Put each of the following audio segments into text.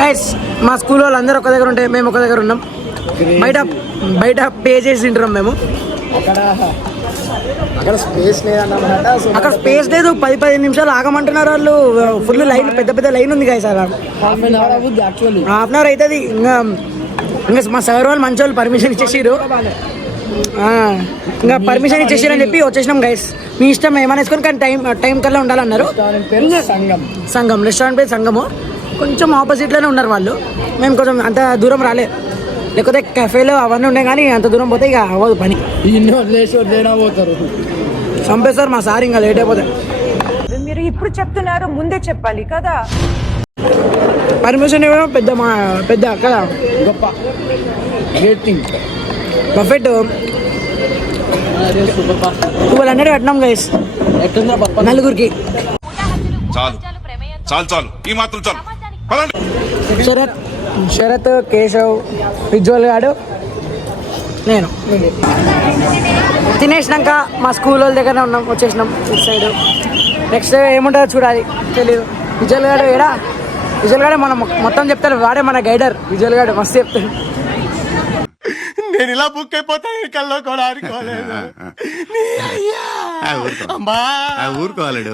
Guys మా school వాళ్ళు అందరూ ఒక దగ్గర ఉంటే మేము ఒక దగ్గర ఉన్నాం. బయట పే చేసి తింటున్నాం మేము. అక్కడ స్పేస్ లేదన్నమాట. అక్కడ స్పేస్ లేదు. 10-15 నిమిషాలు ఆగమంటున్నారు వాళ్ళు. ఫుల్ లైన్, పెద్ద లైన్ ఉంది గైస్. అలా హాఫ్ అన్ అవర్ అవుతుంది. ఇంకా మా సార్ వాళ్ళు మంచి వాళ్ళు పర్మిషన్ ఇచ్చేసారు. ఇంకా పర్మిషన్ ఇచ్చేసారు అని చెప్పి వచ్చేసినాం గైస్. మీ ఇష్టం ఏమైనా వేసుకొని, కానీ టైం కల్లా ఉండాలన్నారు. సంఘం రెస్టారెంట్ పేరు సంఘము. కొంచెం ఆపోజిట్లోనే ఉన్నారు వాళ్ళు. మేము కొంచెం అంత దూరం రాలే, లేకపోతే కెఫేలో అవన్నీ ఉన్నాయి, కానీ అంత దూరం పోతే ఇక అవ్వదు పని. పోతారు, చంపేస్తారు మా సార్. ఇంకా లేట్ అయిపోతాయి. మీరు ఇప్పుడు చెప్తున్నారు, ముందే చెప్పాలి కదా. పర్మిషన్ ఇవ్వడం పెద్ద కదా, గొప్ప రేటింగ్. బఫెట్ 1200 కట్టినాం గైస్ నలుగురికి. చాలు ఈ మాత్రం చాలు. శరత్, కేశవ్, విజ్వల్ గాడు, నేను తినేసినాక మా స్కూల్ వాళ్ళ దగ్గర ఉన్నాం. వచ్చేసినాం ఇటు సైడ్. నెక్స్ట్ ఏముంటుందో చూడాలి, తెలియదు. విజ్వల్ గాడు ఏడా? విజ్వల్ గాడే మనం మొత్తం చెప్తాడు. వాడే మన గైడర్. విజ్వల్ గాడు మస్తు చెప్తాడు. నేను ఇలా బుక్ అయిపోతాను, కల్లో కూడా ఆడుకోలేదు. ఊరుకోవాలడు,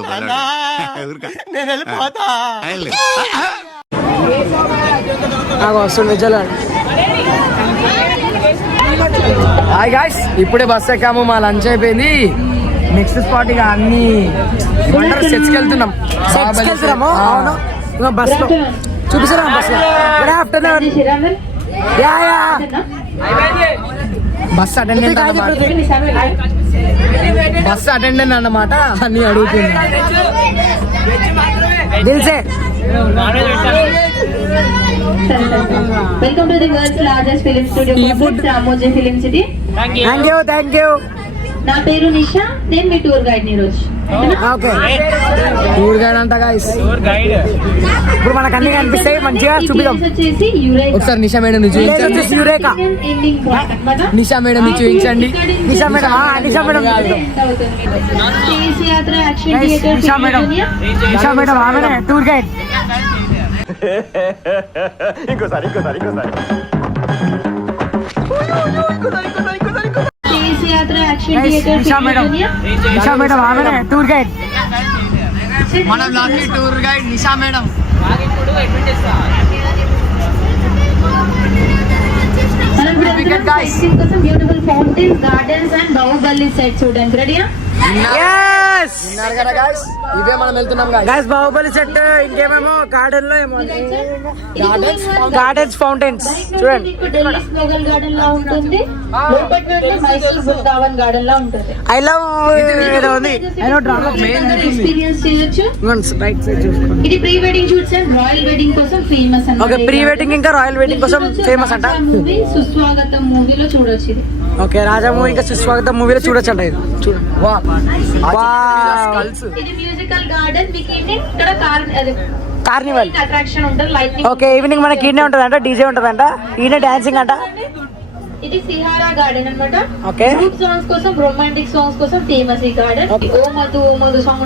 నేను వెళ్ళిపోతా. వస్తుంది విజ్వల్ గాడు. హాయ్ గాయ్స్, ఇప్పుడే బస్ ఎక్కాము. మా లంచ్ అయిపోయింది. నెక్స్ట్ స్పాట్ ఇక అన్ని సెట్స్కి వెళ్తున్నాం. అవును, ఇంకా బస్లో చూపిస్తున్నాం. బస్లో గుడ్ ఆఫ్టర్నూన్. బస్ అటెండెంట్ అన్నమాట. అన్ని అడుగుతుంది. దిల్సే Welcome to the world's largest film studio complex, Ramoji Film City. Thank you. నా పేరు నిషా, నేను మీ టూర్ గైడ్ ని రోజు. ఓకే, టూర్ గైడ్ అంట గాయ్స్. ఇప్పుడు మనకు అన్ని కనిపిస్తాయి, మంచిగా చూపిద్దాం. వచ్చేసి యురేకా. ఒకసారి నిషా మేడం ని చూపించండి. యురేకా ఎండింగ్ పాయింట్ అన్నమాట. నిషా మేడం ని చూపించండి. నిషా మేడం స్పేస్ యాత్ర యాక్షన్ థియేటర్. నిషా మేడం ఆమెనే టూర్ గైడ్. ఇంకోసారి స్పేస్ యాత్ర యాక్షన్ థియేటర్. నిషా మేడం ఆమెనే టూర్ గైడ్. మనం లాంటి టూర్ గైడ్ నిషా మేడం. కోసం beautiful fountains, gardens and Baahubali set చూడండి. రెడీయా? ఇవే మనం వెళ్తున్నాం గైస్. బాహుబలి సెట్, ఇంకేమేమో గార్డెన్ లో ఏమో గార్డెన్స్, ఫౌంటైన్స్ చూడండి. ఢిల్లీ స్మోగల్ గార్డెన్ లా ఉంటుంది. లోపటి నుండి మైసూర్ బృందావన్ గార్డెన్ లా ఉంటుంది. ఐ లవ్ ఉంది. ఎక్స్పీరియన్స్ చేయొచ్చు. రైట్ సైడ్ చూసుకోండి. ఇది pre wedding shoots and royal wedding కోసం ఫేమస్ అన్నమాట. ఓకే, ప్రీ వెడ్డింగ్ ఇంకా రాయల్ వెడ్డింగ్ కోసం ఫేమస్ అంట. మూవీ సుస్వాగతం మూవీలో చూడొచ్చు ఇది. ఓకే, రాజా మూవీ ఇంకా సుస్వాగతం మూవీలో చూడొచ్చు అంట. ఇది చూడండి. ఇది మ్యూజికల్ గార్డెన్. మీకు ఇక్కడ కార్నివల్ అట్రాక్షన్ ఉంటుంది. లైటింగ్. ఓకే, ఈవినింగ్ మనకి ఈయనే ఉంటదంట, డీజే ఉంటదంట, ఈయన డాన్సింగ్ అంట. ఇది సిహారా గార్డెన్ అన్నమాట. ఓకే, గ్రూప్ సాంగ్స్ కోసం, రొమాంటిక్ సాంగ్స్ కోసం ఫేమస్ ఈ గార్డెన్. ఓ మధు సాంగ్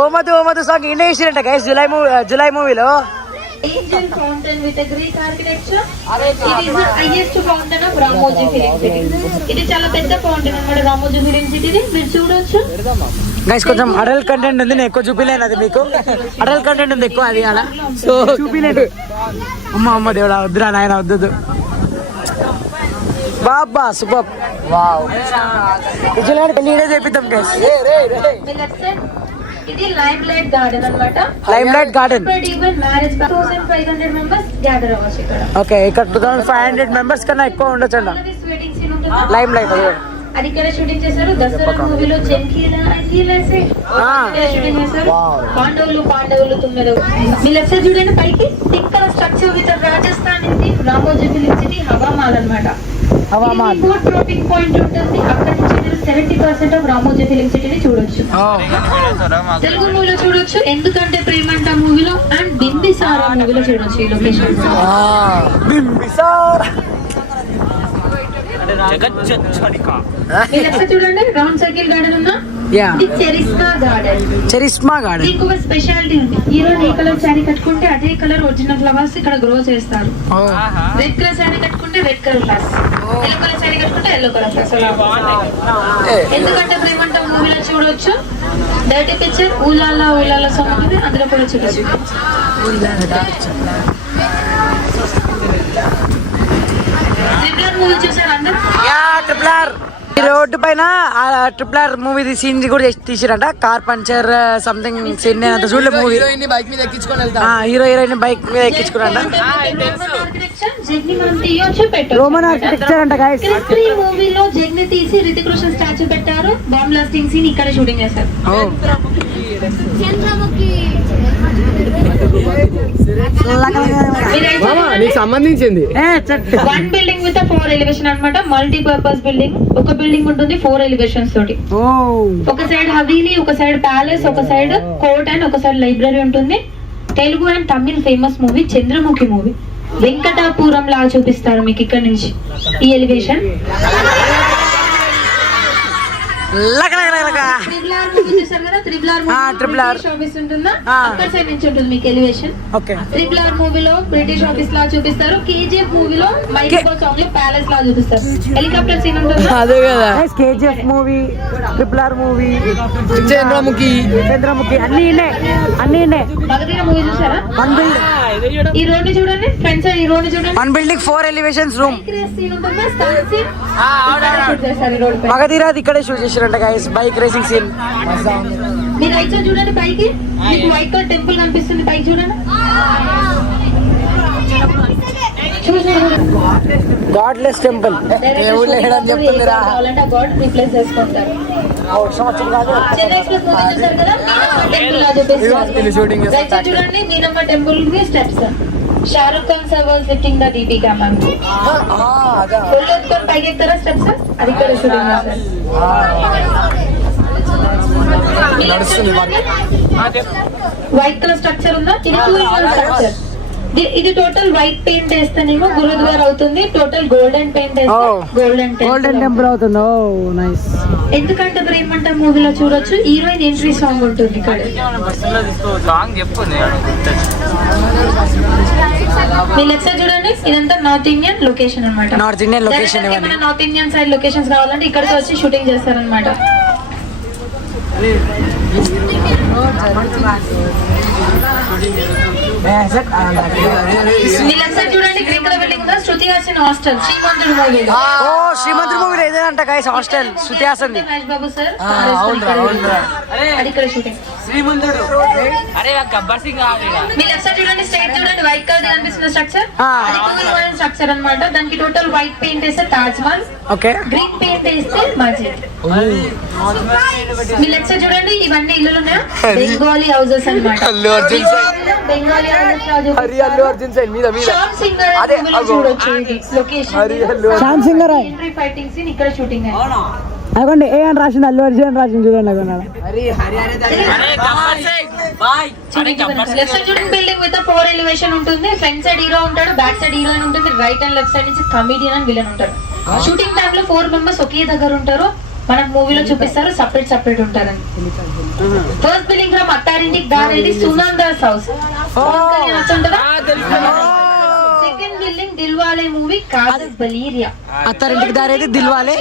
ఓ మధు సాంగ్ ఈయన వేసిరంట గైస్ జులై మూవీలో. Angel fountain with a Greek architecture. It is the highest fountain of Ramoji Film City. ఇది చాలా పెద్ద ఫౌంటైన్ అన్నమాట రామోజీ ఫిలిం సిటీ. మీరు చూడొచ్చు గైస్. కొంచెం అడల్ట్ కంటెంట్ ఉంది, నేను ఎక్కువ చూపిలేను. అది మీకు అడల్ట్ కంటెంట్ ఉంది ఎక్కువ, అది అలా సో చూపిలేదు. అమ్మ దేవుడా, వద్దురా నాయన, వద్దు. బాబా సూపర్. వావ్, నీడే చేపిద్దాం గైస్. ఇది లైమ్ లైట్ గార్డెన్ అన్నమాట. Lime light garden marriage 2500 members gather అవ్వచ్చు ఇక్కడ. ఓకే, ఇక్కడ 2500 మెంబర్స్ కన్నా ఎక్కువ ఉండొచ్చు అంట. వెడ్డింగ్ సీన్ ఉంటుంది. లైమ్ లైట్ అది ఇక్కడ షూటింగ్ చేశారు. దసరా మూవీలో షూటింగ్ చేశారు. పాండవులు 9. మీ లెఫ్ట్ సైడ్ చూడండి పైకి టిక్కల స్ట్రక్చర్ విత్ రాజస్థాన్ ఇది రామోజీ ఫిలిం సిటీ హవామాల్ అన్నమాట. ఫుడ్ ఫ్లోటింగ్ పాయింట్ ఉంటుంది. అక్కడ నుంచి మీరు 70% ఆఫ్ రామోజీ ఫిలిం సిటీని చూడొచ్చు. తెలుగు మూవీలో చూడొచ్చు, ఎందుకంటే ప్రేమంట మూవీలో అండ్ బింబిసారా మూవీలో చూడొచ్చు ఈ లొకేషన్. మీరు ఎక్కడ చూడండి రౌండ్ సర్కిల్ గార్డెన్ ఉందా, Yeah. ఇది చెరిస్మా గార్డెన్. Charisma garden. దీనికి ఒక స్పెషాలిటీ ఉంది. హీరోయిన్ ఏ కలర్ శారీ కట్టుకుంటే అదే కలర్ ఒరిజినల్ ఫ్లవర్స్ ఇక్కడ గ్రో చేస్తారు. రెడ్ కలర్ శారీ కట్టుకుంటే red colour flowers, yellow colour sari కట్టుకుంటే ఎల్లో కలర్ ఫ్లవర్స్. ఎందుకంటే ప్రేమంట మూవీలో చూడొచ్చు, డర్టీ పిక్చర్ ఊలాలా ఊలాలా సాంగ్ ఉంది, అందులో కూడా చూడొచ్చు. ట్రిపులర్ మూవీ చూసారు అందరూ? ట్రిపులర్ ఈ రోడ్డు పైన ట్రిపులర్ మూవీ సీన్ కూడా తీసిరంట. Car puncture something scene. నేను అంత చూడలే మూవీ. బైక్ మీద ఎక్కించుకొని వెళ్తా. హీరో హీరోయిన్ బైక్ మీద ఎక్కించుకున్నారంట. రోమన్ ఆర్కిటెక్చర్ అంట గైస్. మూవీలో జగ్ని తీసి రితిక్ రోషన్ స్టాచ్యూ పెట్టారు. బాంబ్ బ్లాస్టింగ్ సీన్ ఇక్కడ షూటింగ్ చేస్తారు. నీకు సంబంధించింది వన్ బిల్డింగ్ విత్ 4 ఎలివేషన్ అన్నమాట. Multipurpose building. ఒక బిల్డింగ్ ఉంటుంది 4 ఎలివేషన్స్ తోటి. ఒక సైడ్ హవీలీ, ఒక సైడ్ ప్యాలెస్, ఒక సైడ్ కోర్ట్ అండ్ ఒక సైడ్ లైబ్రరీ ఉంటుంది. Telugu and Tamil famous movie Chandramukhi movie. Venkatapuram లా చూపిస్తారు మీకు ఇక్కడ నుంచి ఈ ఎలివేషన్. ట్రిపుల్ ఆర్ ఆఫీస్ ఉంటుందా, అక్కడ సైడ్ నుంచి ఉంటుంది మీకు ఎలివేషన్. ట్రిపుల్ ఆర్ మూవీలో బ్రిటిష్ ఆఫీస్ లా చూపిస్తారు. కేజీఎఫ్ మూవీలో మైథికల్ సాంగ్ లో ప్యాలెస్ లా చూపిస్తారు. హెలికాప్టర్ సీన్ ఉంటుందా, అదే కదా. KGF movie, triple R movie, Chandramukhi అన్ని మగధీర మూవీ చూసారా? ఈ రోడ్ ని చూడండి, ఫ్రంట్ సైడ్ ఈ రోడ్ ని చూడండి. 1 బిల్డింగ్ 4 ఎలివేషన్స్ రూమ్. సీన్ ఉంటుందా, స్టంట్ సీన్ షూట్ చేస్తారు ఈ రోడ్ పై. మగధీరాది ఇక్కడే షూట్ చేశారంట గైస్. Bike racing scene. మీరు రైట్ సైడ్ చూడండి, పైకి మీకు వైట్ కలర్ టెంపుల్ కనిపిస్తుంది. పైకి చూడండి, గాడ్లెస్ టెంపుల్. కావాలంటే గాడ్ రీప్లేస్ చేసుకుంటారు. చెన్నై ఎక్స్ప్రెస్ మూవీ చూసారు కదా, టెంపుల్ లా చూపిస్తారు. రైట్ సైడ్ చూడండి, మీనమ్మ టెంపుల్ కి steps. Shahrukh Khan sir was lifting the DP camera. Full ఎత్తుకొని పైకి ఎక్కుతారా స్టెప్స్, అది ఇక్కడ షూటింగ్ చేస్తారు. వైట్ కలర్ స్ట్రక్చర్ ఉందా, ఇది 2-in-1 స్ట్రక్చర్. ఇది టోటల్ వైట్ పెయింట్ వేస్తేనేమో గురుద్వారా అవుతుంది. టోటల్ గోల్డెన్ పెయింట్ వేస్తే గోల్డెన్ టెంపుల్ అవుతుంది. నైస్. ఎందుకంటే ప్రేమంట మూవీలో చూడొచ్చు, హీరోయిన్ ఎంట్రీ సాంగ్ ఉంటుంది ఇక్కడ. మీ లెఫ్ట్ సైడ్ చూడండి, ఇదంతా నార్త్ ఇండియన్ లొకేషన్ అన్నమాట. North Indian location. North Indian side locations కావాలంటే ఇక్కడికి వచ్చి షూటింగ్ చేస్తారనమాట. మీ లెఫ్ట్ సైడ్ చూడండి, గ్రీన్ కలర్ బిల్డింగ్ గా శృతి హాసన్ హాస్టల్ శ్రీమంతుడు మూవీ. శ్రీమంతుడు మూవీలో ఏదేనంట guys hostel Shruti Haasan. Mahesh Babu sir అది ఇక్కడ షూటింగ్. మీ లెఫ్ట్ సైడ్ చూడండి, స్ట్రైట్ చూడండి, వైట్ కలర్ కనిపిస్తున్న స్ట్రక్చర్ స్ట్రక్చర్ అన్నమాట. దానికి టోటల్ వైట్ పెయింట్ వేస్తే తాజ్ మహల్, గ్రీన్ పెయింట్ వేస్తే మస్జిద్. మీ లెఫ్ట్ సైడ్ చూడండి, ఇవన్నీ ఇల్లులు ఉన్నాయా, బెంగాలీ హౌసెస్ అన్నమాట. బెంగాలీ హౌసెస్ చూడొచ్చు. లొకేషన్ ఎంట్రీ ఫైటింగ్ సీన్ ఇక్కడ షూటింగ్ అయ్యింది. అదిగోండి ఏ అని రాసింది, అల్లు అర్జున్ అని రాసింది చూడండి. లెఫ్ట్ సైడ్ చూడండి, బిల్డింగ్ విత్ 4 ఎలివేషన్ ఉంటుంది. ఫ్రంట్ సైడ్ హీరో ఉంటాడు, బ్యాక్ సైడ్ హీరోయిన్ ఉంటుంది. రైట్ అండ్ లెఫ్ట్ సైడ్ నుంచి కమెడియన్ అండ్ విలన్ ఉంటారు. షూటింగ్ టైమ్ లో 4 మెంబర్స్ ఒకే దగ్గర ఉంటారు. మనకు మూవీలో చూపిస్తారు సపరేట్ ఉంటారని. First building from Attarintiki Daredi Sunanda's house. Second building Dilwale movie కాజస్ బలీరియా. అత్తారింటికి దారేది దిల్వాలే.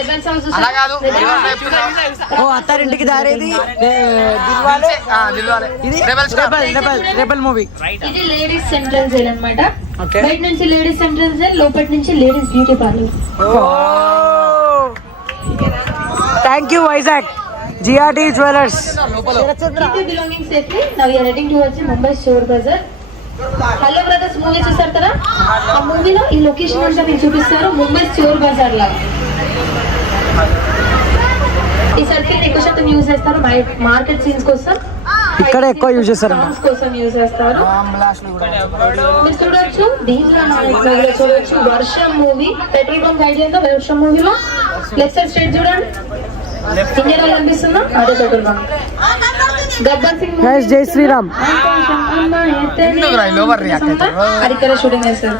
Attarintiki Daredi Rebel movie. ఇది లేడీస్ సెంట్రల్ జైల్ అన్నమాట. బయట నుంచి లేడీస్ సెంట్రల్ జైల్, లోపటి నుంచి ladies beauty parlour. Thank you Vizag GRT jewellers. Belonging safely. Now we are heading towards Mumbai Chor Bazaar. Hello Brothers movie చూస్తారు కదా, ఆ మూవీలో ఈ లొకేషన్ అంతా మీకు చూపిస్తారు. ముంబై చోర్ బజార్ లాగా ఈ సర్కిల్ ఎక్కువ శాతం యూజ్ చేస్తారు మార్కెట్ సీన్స్ కోసం. ఇక్కడ ఎక్కువ యూజ్ చేస్తారు, కోసం యూజ్ చేస్తారు. మీరు చూడొచ్చు, దీంట్లో చూడొచ్చు వర్షం మూవీ. పెట్రోల్ బంక్ ఐడియా ఉందా వర్షం మూవీలో? లెఫ్ట్ సైడ్ స్ట్రైట్ చూడండి, ఇండియన్ ఆయిల్ కనిపిస్తుందా, అదే పెట్రోల్ బంక్. గబ్బర్ సింగ్ జై శ్రీరామ్. అది ఇక్కడ షూటింగ్ చేస్తారు.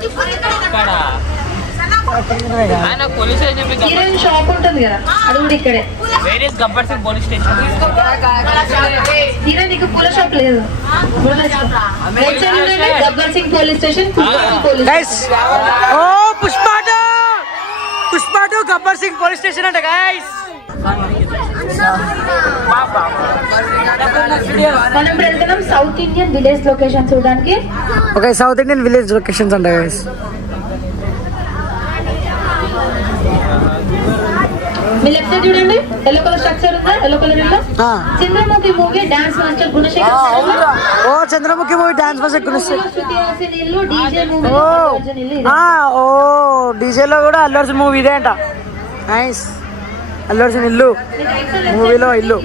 హీరోయిన్ షాప్ ఉంటుంది కదా అది కూడా ఇక్కడే. హీరో నీకు పూల షాప్ లేదు. Gabbar Singh police station, guys ఓ పుష్ప 2 గబ్బర్ సింగ్ పోలీస్ స్టేషన్ అంట గైస్. మనం ఇప్పుడు వెళ్తున్నాం సౌత్ ఇండియన్ విలేజ్ లొకేషన్ చూడడానికి. Okay, south Indian village locations అంట గైస్. మీ లెఫ్ట్ సైడ్ చూడండి, ఎల్లో కలర్ స్ట్రక్చర్ ఉందా, ఎల్లో కలర్ ఇల్లు. Chandramukhi movie dance master Gunasekhar. ఓ Chandramukhi movie dance master Gunasekhar. Shruti Haasan ఇల్లు, డీజే మూవీ అర్జున్ ఇల్లు. ఓ డీజే లో కూడా అల్లు అర్జున్ మూవీ ఇదే అంట. నైస్, అల్లు అర్జున్ ఇల్లు మూవీలో ఇల్లు.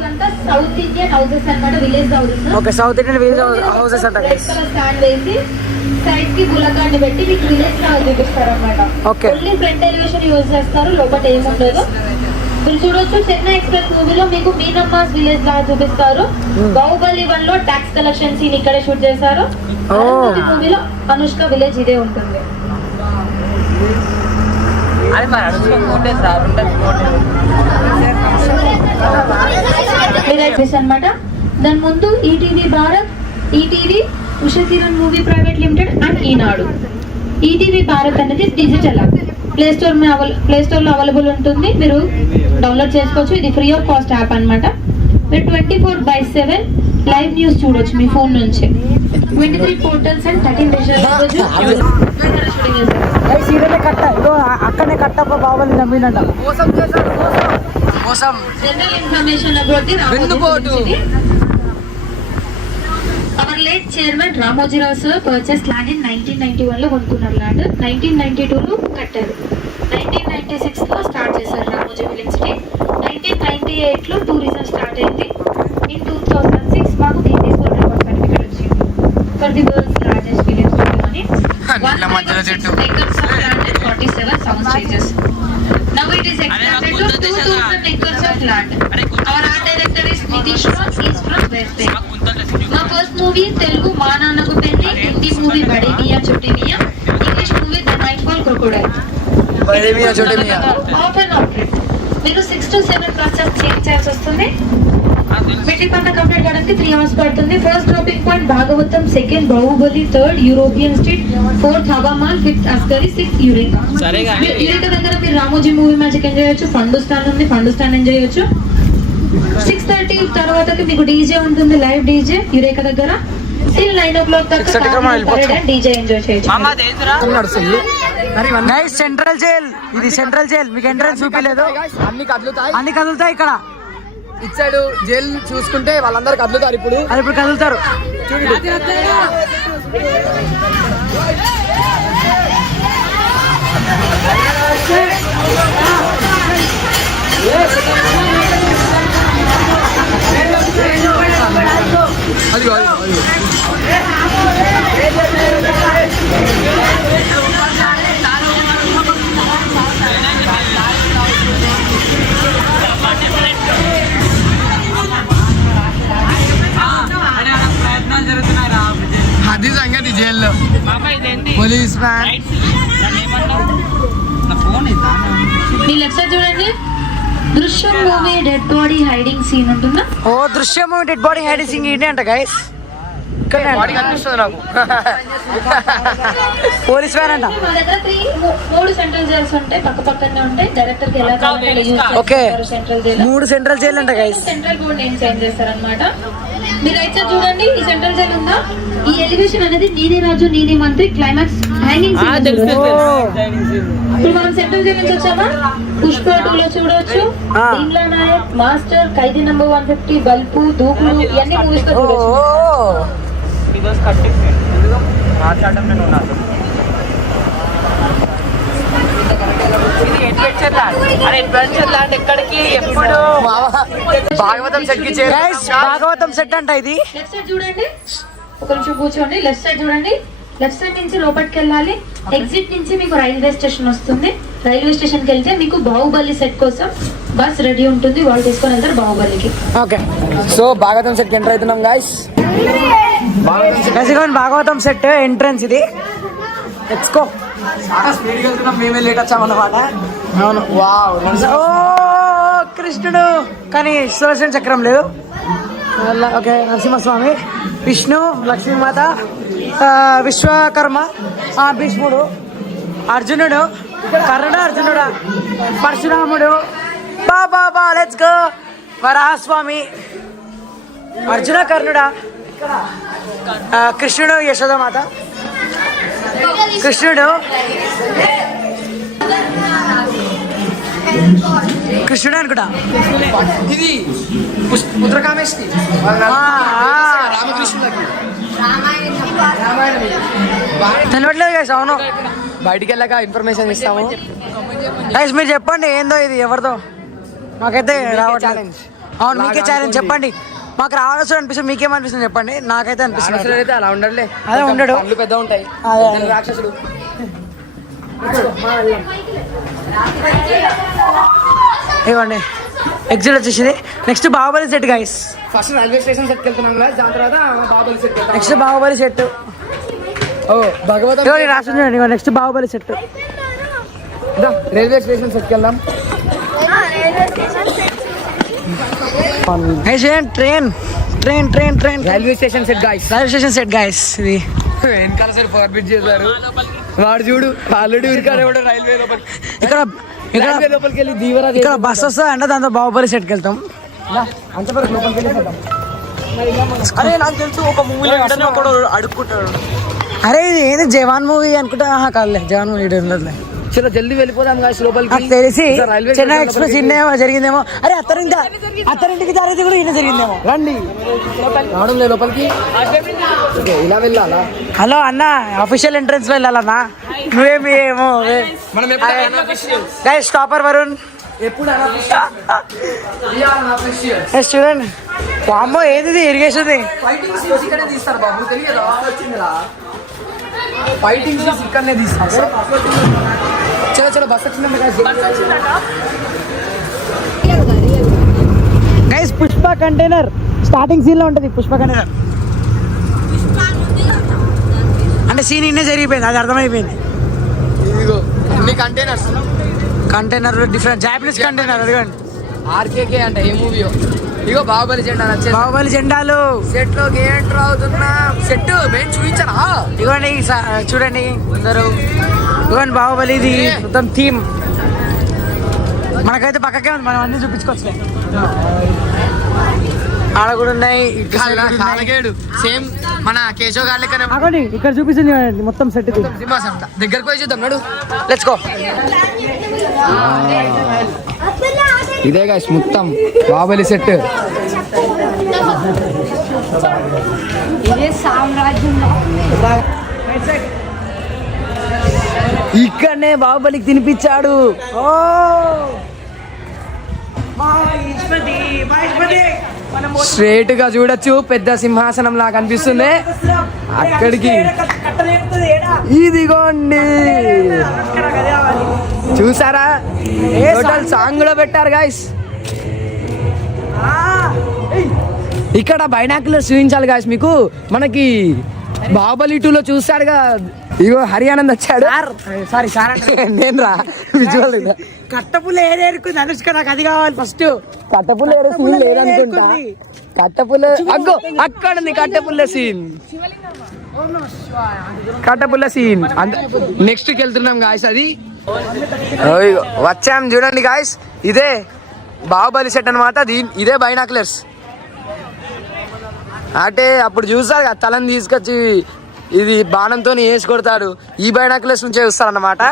సౌత్ ఇండియన్ హౌసెస్ అన్నమాట, village houses. Okay, south Indian village houses అంట గైస్. స్టాండ్ వేసి సైడ్ కి బుల్లకాన్ని పెట్టి మీకు విలేజ్ లా చూపిస్తారు అన్నమాట. Okay, only front elevation use చేస్తారు, లోపల ఏముండదు. మీరు చూడొచ్చు చెన్నై ఎక్స్ప్రెస్ మూవీలో మీకు మీనమ్మాస్ విలేజ్ లా చూపిస్తారు. బాహుబలి 1 లో ట్యాక్స్ కలెక్షన్ సీన్ ఇక్కడే షూట్ చేశారు. మూవీలో అనుష్క విలేజ్ ఇదే ఉంటుంది. అన్నమాట. దాని ముందు ETV Bharat, ETV Usha Kiran movie private limited and Eenadu. ETV Bharat అనేది డిజిటల్ యాప్, ప్లే స్టోర్ లో అవైలబుల్ ఉంటుంది. మీరు డౌన్లోడ్ చేసుకోవచ్చు. ఇది ఫ్రీ ఆఫ్ కాస్ట్ యాప్ అన్నమాట. మీరు 24/7 లైవ్ న్యూస్ చూడొచ్చు మీ ఫోన్ నుంచి. 23 పోర్టల్స్ అండ్ 13 అక్కడనే కట్టప్ప బావని నమ్మినంట. General information about the Ramoji. Our late chairman Ramoji Rao sir purchase land in 1991 లో కొనుక్కున్నారు ల్యాండ్. 1992 లో కట్టారు. 1996 లో స్టార్ట్ చేశారు రామోజీ ఫిలిం సిటీ. 1998 లో టూరిజం స్టార్ట్ అయింది. ఇన్ 2006 మాకు గిన్నీస్ వరల్డ్ రికార్డ్ సర్టిఫికేట్ వచ్చింది for the world's largest film studio అని. 147 sound stages. Now it is expanded to 2000 acres of land. Our art director is Nitish Rao. He is from West Bengal. My first movie Telugu Ma Nannaku Penni, Hindi movie Bade Miya Chotti Miya, English movie The Nightfall Crocodile. బడే మియా చోటే మియా. Off and off. మీరు 6 to 7 process change చేయాల్సి వస్తుంది. Metric పన్న complete కావడానికి 3 hours పడుతుంది. First dropping point Bhagavatam, second Baahubali, third European street, fourth Hawa Mahal, fifth Askari, sixth Eureka. Eureka దగ్గర మీరు రామోజీ మూవీ మ్యాజిక్ ఎంజాయ్ చేయొచ్చు. ఫండుస్తాన్ ఉంది, ఫండుస్తాన్ ఎంజాయ్ చేయొచ్చు. 6:30 తర్వాతకి మీకు డీజే ఉంటుంది, లైవ్ డీజే యురేకా దగ్గర. టిల్ 9 o'clock దాకా డీజే ఎంజాయ్ చేయొచ్చు. సెంట్రల్ జైల్, ఇది సెంట్రల్ జైల్. మీకు ఎంట్రన్స్ చూపించలేదు, అన్ని కదులుతాయి ఇక్కడ. ఇచ్చాడు జైలు చూసుకుంటే వాళ్ళందరూ కదులుతారు. ఇప్పుడు కదులుతారు. అది అది సంగతి జైల్లో పోలీస్ మ్యాన్. మీ లెఫ్ట్ సైడ్ చూడండి, Drishyam movie dead body hiding scene ఉంటుందా. ఓ Drishyam movie dead body hiding scene ఇదే అంట గైస్. బాడీ కనిపిస్తుంది నాకు. పోలీస్ వ్యాన్ అంట. మా దగ్గర 3 సెంట్రల్ జైల్స్ ఉంటాయి, పక్క పక్కనే ఉంటాయి. డైరెక్టర్ కి ఎలా కావాలంటే అలా యూజ్ ఓకే, చేస్తారు. సెంట్రల్ జైల్ 3 సెంట్రల్ జైల్ అంట guys. Central board name change చేస్తారన్నమాట. మీరు రైట్ సైడ్ చూడండి, ఈ సెంట్రల్ జైల్ ఉందా, ఈ ఎలివేషన్ అనేది నీనే రాజు నీనే మంత్రి క్లైమాక్స్ హ్యాంగింగ్ సీన్. ఇప్పుడు మనం సెంట్రల్ జైల్ నుంచి వచ్చామా, పుష్ప 2 లో చూడవచ్చు. భీమ్లా నాయక్, మాస్టర్, ఖైదీ నంబర్ 150, బల్పు, దూకుడు, ఇవన్నీ మూవీస్ లో చూడవచ్చు. భాగవతం సెట్ కి భాగవతం సెట్ అంట ఇది. లెఫ్ట్ సైడ్ చూడండి, ఒక నిమిషం కూర్చోండి. లెఫ్ట్ సైడ్ చూడండి, లెఫ్ట్ సైడ్ నుంచి లోపలికి వెళ్ళాలి. ఎగ్జిట్ నుంచి మీకు రైల్వే స్టేషన్ వస్తుంది. రైల్వే స్టేషన్ కి వెళ్తే మీకు బాహుబలి సెట్ కోసం బస్ రెడీ ఉంటుంది, వాళ్ళు తీసుకొని వెళ్తారు బాహుబలికి. ఓకే, సో భాగవతం సెట్ కి ఎంటర్ అవుతున్నాం గైస్. భాగవతం సెట్ ఎంట్రన్స్ ఇది. Let's go. చాలా స్పీడ్గా వెళ్తున్నాం, మేమే లేట్ వచ్చామన్నమాట. అవును. వావ్. ఓ కృష్ణుడు కానీ సుదర్శన చక్రం లేదు. ఓకే, నరసింహస్వామి, విష్ణు, లక్ష్మీమాత, విశ్వకర్మ, భీష్ముడు, అర్జునుడు, కర్ణుడు, అర్జునుడు, పరశురాముడు, బాబా లెట్స్ గో, వరాహస్వామి, అర్జున, కర్ణుడా, కృష్ణుడు, యశోదమాత, కృష్ణుడు అనుకుంటా. ఇది పుత్రకామేష్టి రామకృష్ణులకి తెలియట్లేదు గైస్. అవును, బయటికి వెళ్ళాక ఇన్ఫర్మేషన్ ఇస్తాము. గైస్ మీరు చెప్పండి ఏందో ఇది, ఎవరితో నాకైతే రావట్లేదు. అవును, మీకే ఛాలెంజ్ చెప్పండి. మాకు రావాల్సి అనిపిస్తుంది, మీకేమనిపిస్తుంది చెప్పండి. నాకైతే అనిపిస్తుంది అయితే అలా ఉండలే, అదే ఉండడు, పళ్ళు పెద్ద ఉంటాయి అదే. రాక్షసుడు. ఇవ్వండి, ఎగ్జిట్ వచ్చేసింది. Next Baahubali set guys. First railway station సెట్కి వెళ్తున్నాం కదా, దాని తర్వాత Baahubali set. Next Baahubali set. ఓ భగవత్ రాసింది. Next Baahubali set. Railway station సెట్కి వెళ్దాం. Train train train train railway station set guys. Railway station set guys. ఇది వెనకాల సైడ్ ఫార్బిట్ చేశారు. వాడు చూడు ఆల్రెడీ ఉరికాడు కూడా రైల్వే లోపలికి. ఇక్కడ రైల్వే లోపలికి వెళ్ళి దీవరా ఇక్కడ బస్ వస్తా అంటే దాంతో బాహుబలి సెట్కి వెళ్తాం. అంతవరకు లోపలికి వెళ్ళి అరే నాకు తెలుసు, ఒక మూవీలో ఒకడు అడుక్కుంటాడు. అరే ఇది ఏంది జవాన్ మూవీ అనుకుంటా. కాదులే, జవాన్ మూవీ ఉండదులే. చలో జల్దీ వెళ్ళిపోదాం గాయ్స్ లోపలికి. నాకు తెలిసి రైల్వే చెన్నై ఎక్స్ప్రెస్ ఇన్నేమో జరిగిందేమో. అరే అత్తరింటికి జరిగితే కూడా ఈయన జరిగిందేమో. రండి రావడం లోపలికి. ఓకే, ఇలా వెళ్ళాలా? హలో అన్న, అఫీషియల్ ఎంట్రన్స్ వెళ్ళాలన్నా. నువ్వేమి ఏమో మనం గైస్. టాపర్ వరుణ్ ఎప్పుడు చూడండి. వామ్మో ఏంది ఇరిగేషన్. ఫైటింగ్స్ ఇక్కడే తీస్తారు బాబు, తెలియదా? వచ్చిందిరా ఫైటింగ్స్ ఇక్కడనే తీస్తారు. చలో చలో బస్ వచ్చిందండి guys. Pushpa container starting scene లో ఉంటది. పుష్ప కంటైనర్ అంటే సీన్ ఇన్నే జరిగిపోయింది, అది అర్థమైపోయింది. ఇదిగో అన్ని containers. Container different Japanese container. అదిగోండి, ఆర్కేకే అంటే ఏ మూవీయో. ఇగో బాహుబలి జెండా వచ్చేది. బాహుబలి జెండాలు సెట్ లోకి ఎంటర్ అవుతున్నా. సెట్ మేము చూపించరా? ఇదిగోండి చూడండి అందరూ. ఇదిగోండి బాహుబలిది మొత్తం థీమ్. మనకైతే పక్కకే ఉంది, మనం అన్ని చూపించుకోవచ్చులే. ఆడ కూడా ఉన్నాయి, కాలగేడు సేమ్ మన కేశవ్ గారి లెక్కనే. అగోండి ఇక్కడ చూపిస్తుంది మొత్తం సెట్. సింహాసనం దగ్గరకు పోయి చూద్దాం నడు. Let's go. ఇదే గాయ్స్ మొత్తం బాహుబలి సెట్. ఇక్కడనే బాహుబలికి తినిపించాడు. ఓ స్ట్రేట్ గా చూడొచ్చు, పెద్ద సింహాసనం లాగా కనిపిస్తుంది. అక్కడికి ఇదిగోండి, చూసారా? టోటల్ సాంగ్ కూడా పెట్టారు గాయ్స్. ఇక్కడ బైనాక్యులర్స్ చూపించాలి గాయ్స్ మీకు. మనకి బాహుబలి 2లో చూస్తాడుగా, ఇగో హరియానంద్ వచ్చాడు. సారీ సార్, నేను రా విజువల్ కట్టపుల్ల ఏరేరుకుంది అనుష్క. నాకు అది కావాలి ఫస్ట్. కట్టపుల్ల సీన్ లేదనుకుంటా. కట్టపుల్ల అగ్గో అక్కడ ఉంది కట్టపుల్ల సీన్. కట్టపుల్ల సీన్ నెక్స్ట్ కి వెళ్తున్నాం గాయస్. అది వచ్చాం చూడండి గాయస్. ఇదే బాహుబలి సెట్ అనమాట. ఇదే బైనాక్యులర్స్. అంటే అప్పుడు చూస్తారు కదా, తలని తీసుకొచ్చి ఇది బాణంతో వేసి కొడతాడు. ఈ బైనాక్యులర్స్ నుంచే చూస్తారు అన్నమాట.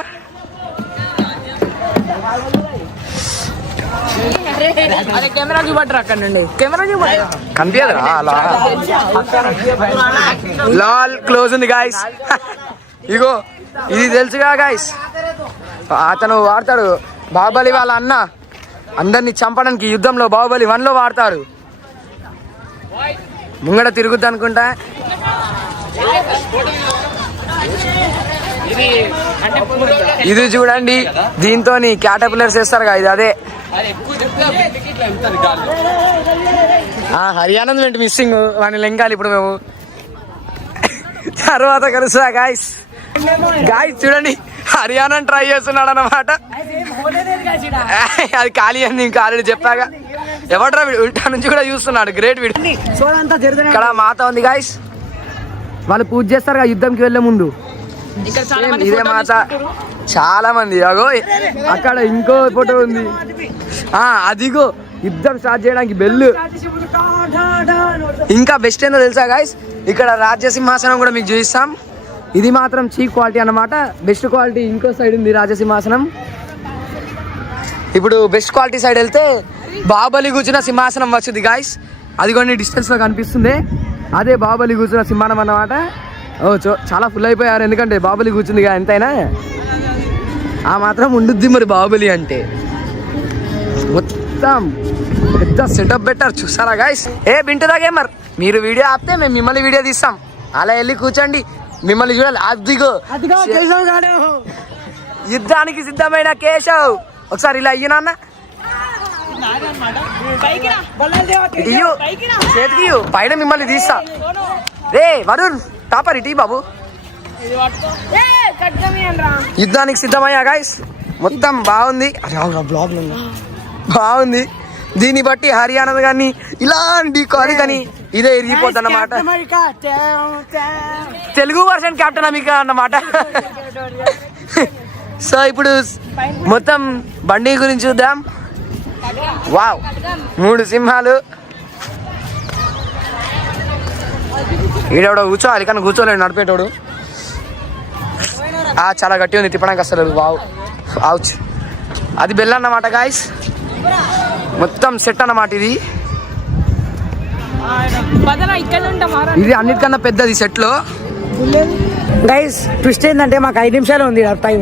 కెమెరా చూపట్టరు అక్కడ నుండి. కెమెరా చూపట్టరు కనిపించదురా లాల్ క్లోజ్ ఉంది గాయస్. ఇగో ఇది తెలుసుగా గాయస్, అతను వాడతాడు బాహుబలి వాళ్ళ అన్న అందరినీ చంపడానికి యుద్ధంలో బాహుబలి 1లో వాడతారు. ముంగడ తిరుగుద్ది అనుకుంటా. ఇది చూడండి, దీంతో క్యాటర్పిల్లర్స్ వేస్తారు కదా, ఇది అదే. హరియానంద్ వెంట మిస్సింగ్, వాడిని లెంగాలి ఇప్పుడు మేము. తర్వాత కలుస్తా గాయస్. గాయస్ చూడండి, హర్యానా ట్రై చేస్తున్నాడు అన్నమాట. అది ఖాళీ అని ఇంకా ఆల్రెడీ చెప్పాగా. ఎవడ్రా వీడు ఉల్టా నుంచి కూడా చూస్తున్నాడు. గ్రేట్ వీడు. ఇక్కడ మాత ఉంది గాయస్. వాళ్ళు పూజ చేస్తారు కదా యుద్ధంకి వెళ్ళే ముందు. ఇదే మాత. చాలా మంది అగో అక్కడ ఇంకో ఫోటో ఉంది. అదిగో యుద్ధం స్టార్ట్ చేయడానికి బెల్లు. ఇంకా బెస్ట్ ఏందో తెలుసా గాయస్, ఇక్కడ రాజ్యసింహాసనం కూడా మీకు చూపిస్తాం. ఇది మాత్రం చీప్ క్వాలిటీ అన్నమాట. బెస్ట్ క్వాలిటీ ఇంకో సైడ్ ఉంది రాజసింహాసనం. ఇప్పుడు బెస్ట్ క్వాలిటీ సైడ్ వెళ్తే బాహుబలి కూర్చున్న సింహాసనం వచ్చింది గాయస్. అది కొన్ని డిస్టెన్స్ లో కనిపిస్తుంది. అదే బాహుబలి కూర్చున్న సింహాసనం అన్నమాట. చాలా ఫుల్ అయిపోయారు ఎందుకంటే బాహుబలి కూర్చుంది కదా. ఎంతైనా ఆ మాత్రం ఉండుద్ది మరి బాహుబలి అంటే. మొత్తం పెద్ద సెటప్ బెటర్ చూసారా గాయస్. బింటుదా గేమర్ మీరు వీడియో ఆపితే మేము మిమ్మల్ని వీడియో తీస్తాం. అలా వెళ్ళి కూర్చోండి, మిమ్మల్ని చూడాలి. అదిగో యుద్ధానికి సిద్ధమైన కేశవ్. ఒకసారి ఇలా అయ్యి నాన్న, చేతికి పైన మిమ్మల్ని తీస్తా. రే వరుణ్ టాపర్ ఇటీ బాబు. యుద్ధానికి సిద్ధమయ్యా గాయస్. మొత్తం బాగుంది. బ్లాగ్ బాగుంది. దీన్ని బట్టి హర్యానా కానీ ఇలాంటి కాదు కానీ ఇదే ఇరిగిపోద్ది అన్నమాట. తెలుగు వర్షన్ కెప్టెన్ అమెరికా అన్నమాట. సో ఇప్పుడు మొత్తం బండి గురించి చూద్దాం. వావ్ 3 సింహాలు. ఈడెవడో కూర్చోవాలి కానీ కూర్చోలేడు నడిపేటోడు. చాలా గట్టి ఉంది తిప్పడానికి అసలు. వావ్ ఆవుచ్. అది బెల్ అన్నమాట గాయస్. మొత్తం సెట్ అన్నమాట. ఇది అన్నిటికన్నా పెద్దది సెట్ లో గైస్. ట్విస్ట్ ఏంటంటే మాకు 5 నిమిషాలు ఉంది టైం.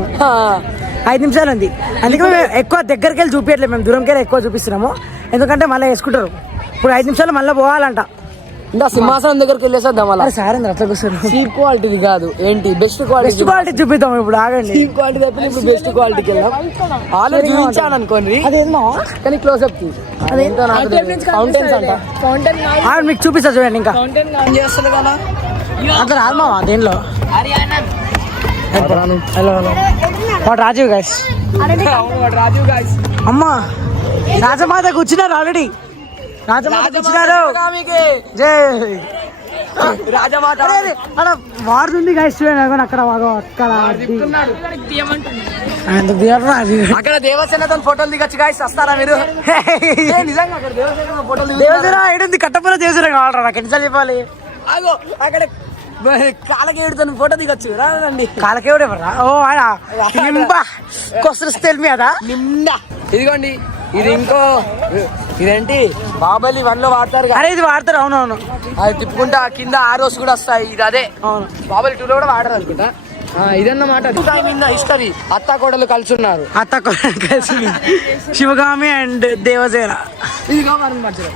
5 నిమిషాలు ఉంది. అందుకే మేము ఎక్కువ దగ్గరికి వెళ్ళి చూపించట్లేదు. మేము దూరంకి వెళ్ళి ఎక్కువ చూపిస్తున్నాము ఎందుకంటే మళ్ళీ వేసుకుంటారు. ఇప్పుడు 5 నిమిషాలు మళ్ళీ పోవాలంట. ఇంకా సింహాసనం దగ్గరికి వెళ్ళేసేద్దాం. అలా సార్ అట్లా కూర్చొని చీప్ క్వాలిటీది కాదు ఏంటి బెస్ట్ క్వాలిటీ చూపిద్దాం. ఇప్పుడు ఆగండి. చీప్ క్వాలిటీ తప్ప ఇప్పుడు బెస్ట్ క్వాలిటీకి వెళ్దాం. ఆల్రెడీ చూపించాను అనుకోండి కానీ క్లోజ్ అప్ ఫౌంటైన్స్ అంట. మీకు చూపిస్తా చూడండి. ఇంకా చేస్తుంది కదా అట్లా రాదు దేనిలో. హలో వాడు రాజీవ్ గాయస్. రాజీవ్ గాయస్ అమ్మా రాజమాత కూర్చున్నారు ఆల్రెడీ. వాడుతుంది గాయస్ చూడండి అక్కడ. అక్కడ దేవసేనతో ఫోటోలు దిగచ్చు గాయస్. వస్తారా మీరు? నిజంగా అక్కడ దేవసేన ఏడుంది. కట్టపల్ల దేవసేన కావాలరా నాకు ఎన్నిసార్లు చెప్పాలి. అగో అక్కడ కాలకేడుతో ఫోటో దిగచ్చు. రాదండి కాలకేవుడు ఎవరా? ఓ ఆయన కొస్తరు మీద నిండా. ఇదిగోండి ఇది ఇంకో ఇదేంటి బాహుబలి 1 లో వాడతారు. అరే ఇది వాడతారు. అవునవును. అది తిప్పుకుంటా కింద ఆరోస్ కూడా వస్తాయి. ఇది అదే అవును. బాహుబలి 2 లో కూడా వాడరు అనుకుంటా. ఇదన్నమాట హిస్టరీ. అత్త కోడలు కలిసి ఉన్నారు. అత్త కోడలు కలిసి శివగామి అండ్ దేవసేన. ఇది కావాలి మధ్యలో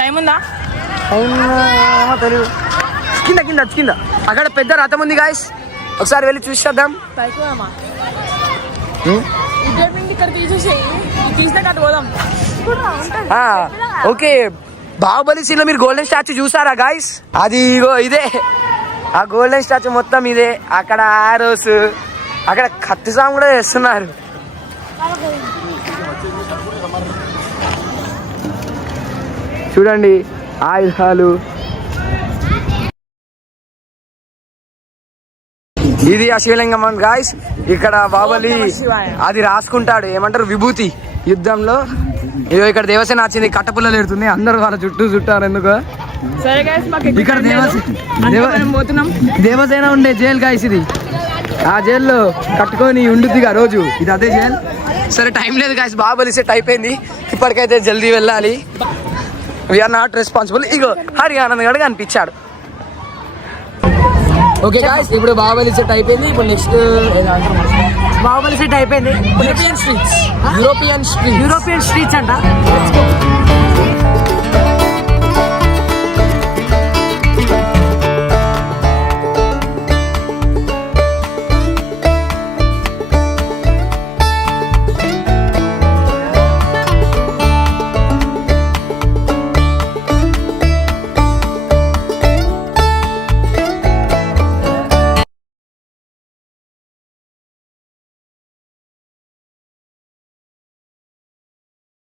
టైం ఉందా? తెలియదు. కింద కింద కింద అక్కడ పెద్ద రథం ఉంది గాయస్. ఒకసారి వెళ్ళి చూసేద్దాం. ఓకే బాహుబలి సీన్ లో మీరు గోల్డెన్ స్టాచ్యూ చూసారా గాయస్? అది ఇదే ఆ గోల్డెన్ స్టాచ్యూ మొత్తం ఇదే. అక్కడ ఆరోస్ అక్కడ కత్తి సాంగ్ కూడా చేస్తున్నారు. చూడండి ఆయుధాలు. ఇది ఆ శివలింగం గాయస్. ఇక్కడ బాహుబలి అది రాసుకుంటాడు ఏమంటారు విభూతి యుద్ధంలో. ఇదో ఇక్కడ దేవసేన వచ్చింది. కట్టపుల్లలు ఎడుతుంది. అందరూ వాళ్ళ చుట్టూ చుట్టారు. ఎందుకు ఇక్కడ దేవసేన ఉండే జైలు గాయస్. ఇది ఆ జైల్లో కట్టుకొని ఉండుద్దిగా రోజు. ఇది అదే జైలు. సరే టైం లేదు గాయస్. బాహుబలి సెట్ అయిపోయింది. ఇప్పటికైతే జల్దీ వెళ్ళాలి. We are not responsible. ఇగో హరియానంద్ గడు కనిపించాడు. ఓకే గాయ్స్ ఇప్పుడు బాహుబలి సెట్ అయిపోయింది. ఇప్పుడు నెక్స్ట్ బాహుబలి సెట్ అయిపోయింది. యూరోపియన్ స్ట్రీట్స్ అంట.